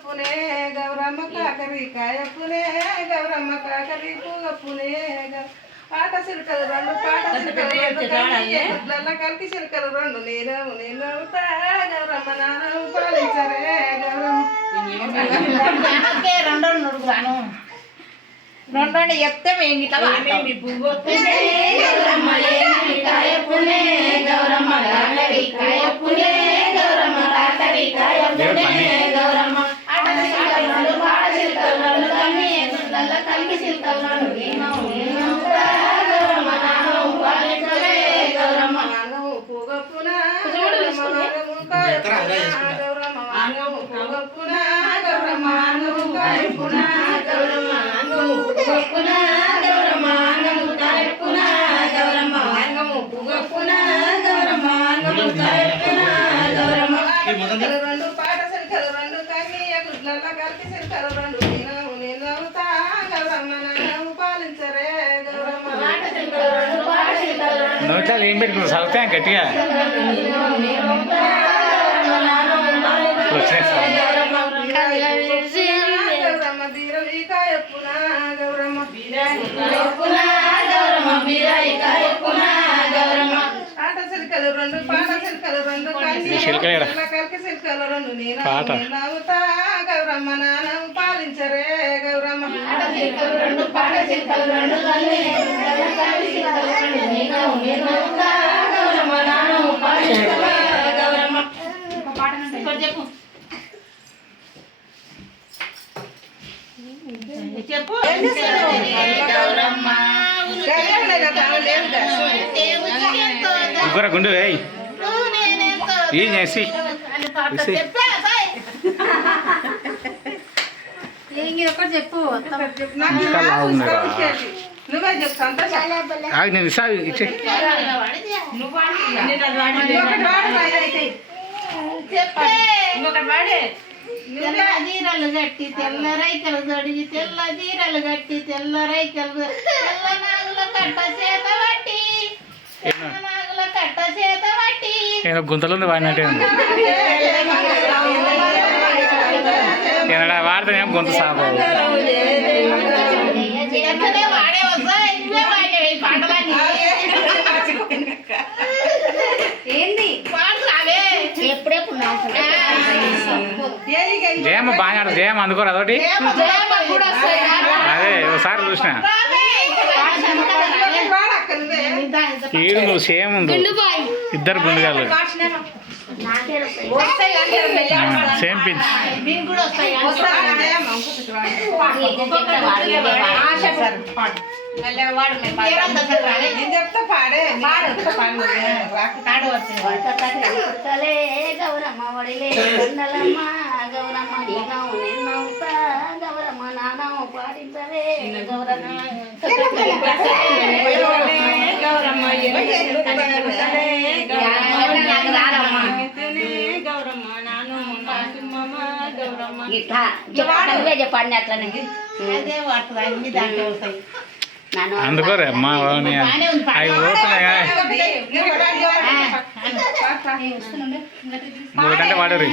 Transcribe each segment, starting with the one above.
పునే గౌరమ్మ కాకరి కాయ పునే గౌరమ్మ కాకరి పూగ పునే పాట సిల్కలు రెండు పాట సిల్కలు రెండు కలిపి సిల్కలు రెండు నేను గౌరమ్మ నాన్న పాలించరే గౌరమ్మ రెండు చెప్తే మేము పువ్వు గౌరమ్మ కాయ పునే గౌరమ్మ కాకరి కాయ పునే గౌరమ్మ కాకరి కాయ పునే గౌరమ్మ కలిపి సిల్కలు గౌరమ్మ నాన్న పాలించరే గౌరమ్మ పూగ పున గౌరమ్మ పూగ పున గౌరమ్మ కాయ పున గౌరమ్మ పున గౌరమ్మ కాయ పున గౌరమ్మ పూగ పున గౌరమ్మ కాయ పున గౌరమ్మ రెండు పాట సిల్కలు రెండు కన్నీయ గుడ్లల్ల కలిపి సిల్కలు రెండు నేను గౌరమ్మ నాన్న పాలించరే గౌరమ్మ నోట్లలో ఏం పెట్టుకున్నారు చదువుతాం గట్టిగా గౌరమ్మ బీరలి కాయ పున గౌరమ్మ పాట సిల్కలు రెండు పాట సిల్కలు రెండు కలిపి సిల్కలు రెండు నేను గౌరమ్మ నాన్న పాలించరే గౌరమ్మ పాట సిల్కలు రెండు గౌరమ్మ నాన్న పాలించరే గౌరమ్మ చెప్పు చెప్పు ముగ్గుర గుండు ఏం చేసి చెప్పు నువ్వే చెప్తా నేను ఇస్తాను ఇచ్చే తెల్ల జీరలు గట్టి తెల్ల రైకలు తొడిగి తెల్ల జీరలు గట్టి తెల్ల రైకలు తెల్ల నాగుల కట్ట చేత పట్టి నాగుల కట్ట చేత పట్టి నేను గుంతలో వాడినట్టే వాడితే ఏం గొంతు సాగు వాడే వస్తా ఇవే వాడే పాటలన్నీ ఏంది పాటలు అవే ఎప్పుడెప్పుడు జయమ్మ బాగా ఆడు జయమ్మ అందుకోరు అదొకటి అదే ఒకసారి చూసిన ఈడు నువ్వు సేమ్ ఉంది ఇద్దరు గుండుగాలు సేమ్ పించ్ చెప్తా పాడే గౌరమ్మ వడిలే గౌరమ్మ నిన్నవుతా గౌరమ్మ నాన్న పాడించరే చెప్పండి అట్లనే అందుకోరే అమ్మా అవి పోతున్నాయి మూడుకంటే వాడరు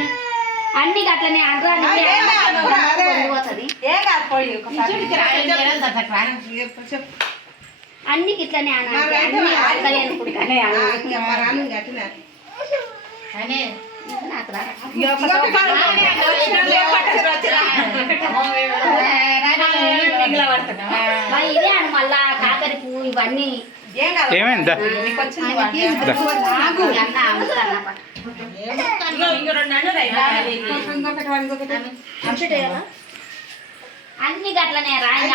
అన్ని అట్లనే అన్నికి ఇట్లనే ఇదే అని మళ్ళా కాకరి పువ్వు ఇవన్నీ ఏమైందా అన్ని గట్లనే రాయి